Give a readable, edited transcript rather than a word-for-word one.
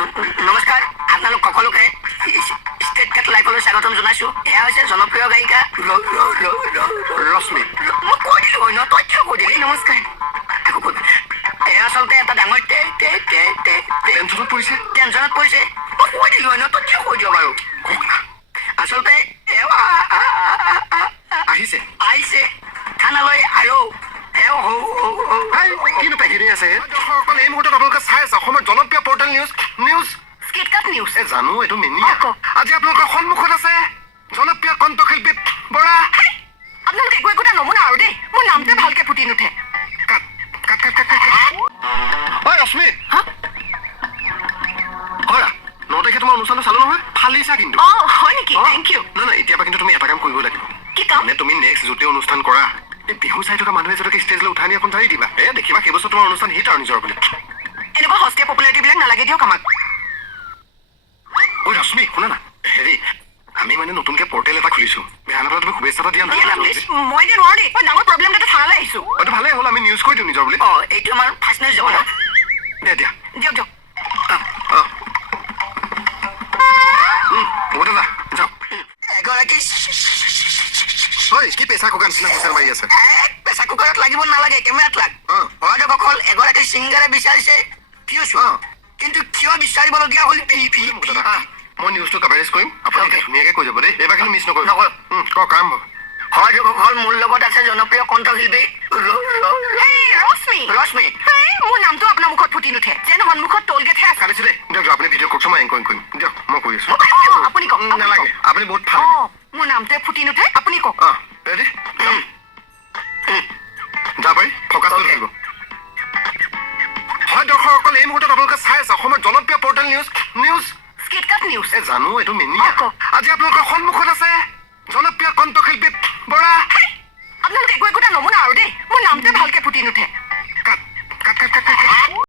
নমস্কাৰ আপোনালোক সকলোকে ষ্টেট কাট লাইফলৈ স্বাগতম জনাইছো এয়া হৈছে জনপ্ৰিয় গায়িকা ৰশ্মি মই কৈ দিলো হয় ন তই কিয় কৈ দিলি নমস্কাৰ আকৌ কৈ এয়া আচলতে এটা ডাঙৰ টেনচনত পৰিছে মই কৈ দিলো হয় ন তই কিয় কৈ দিয় বাৰু আচলতে আহিছে থানালৈ আৰু কিনো পেকেৰি আছে দৰ্শকসকল এই মুহূৰ্তত আপোনালোকে চাই আছে অসমৰ জনপ্ৰিয় পৰ্টেল নিউজ স্কেটকাট নিউজ জানো এইটো মিনিয়া আজি আপোনালোকৰ সন্মুখত আছে জনপ্ৰিয় কণ্ঠশিল্পী বৰা আপোনালোকে একো নমুনা আৰু দেই মোৰ নামটোৱে ভালকে ফুটি নুঠে ঐ ৰশ্মি হয় 9 তাৰিখে তোমাৰ অনুষ্ঠানটো চালো নহয় ফালিছা কিন্তু হয় নেকি থেংক ইউ নাই এতিয়াৰ পৰা কিন্তু তুমি এটা কাম কৰিব লাগিব কি কাম মানে তুমি নেক্সট য'তে অনুষ্ঠান কৰা এই বিহু চাই থকা মানুহে যাতে ষ্টেজলৈ উঠাই নি এখন ঠাই দিবা দেখিবা সেই বছৰ তোমাৰ অনুষ্ঠান হিট আৰু নিজৰ বুলি এনেকুৱা সস্তীয়া পপুলাৰিটি বিলাক নালাগে দিয়ক আমাক ঐ ৰশ্মি শুনা না হেৰি আমি মানে নতুনকে পৰ্টেল এটা খুলিছো বেয়া নাপালে তুমি শুভেচ্ছা এটা দিয়া মই যে নোৱাৰি মই ডাঙৰ প্ৰব্লেম এটা থানালৈ আহিছো এইটো ভালেই হ'ল আমি নিউজ কৰি দিওঁ নিজৰ বুলি এইটো আমাৰ ফাৰ্ষ্ট নিউজ যাব ন দিয়া দিয়ক বহুত এটা যাওক এগৰাকী হয় কি পেচা কুকাৰ নিচিনা হুঁচেৰ মাৰি আছে প্ৰেছাৰ কুকাৰত লাগিব নালাগে কেমেৰাত লাগ অকল এগৰাকী ছিংগাৰে বিচাৰিছে ভিউজ কিন্তু কিয় বিচাৰিবলগীয়া হ'ল মই নিউজটো কভাৰেজ কৰিম আপোনালোকে ধুনীয়াকৈ কৈ যাব দেই এইবাৰ কিন্তু মিছ নকৰিব কওক আৰম্ভ হয় মোৰ লগত আছে জনপ্ৰিয় কণ্ঠশিল্পী ৰশ্মি মোৰ নামটো আপোনাৰ মুখত ফুটি নুঠে যেন সন্মুখত টলগেটহে আছে কাটিছো দেই দিয়ক আপুনি ভিডিঅ' কওকচোন মই এংকৰিং কৰিম দিয়ক মই কৰি আছো আপুনি কওক নালাগে আপুনি বহুত ভাল মোৰ নামটোৱে ফুটি নুঠে আপুনি কওক ৰেডি যাব পাৰি ফ'কাছ কৰি থাকিব হয় দৰ্শকসকল এই মুহূৰ্তত আপোনালোকে চাই আছে অসমৰ জনপ্ৰিয় পৰ্টেল নিউজ স্কেটকাট নিউজ জানো এইটো মিনিয়া আজি আপোনালোকৰ সন্মুখত আছে জনপ্ৰিয় কণ্ঠশিল্পী বৰা আপোনালোকে একো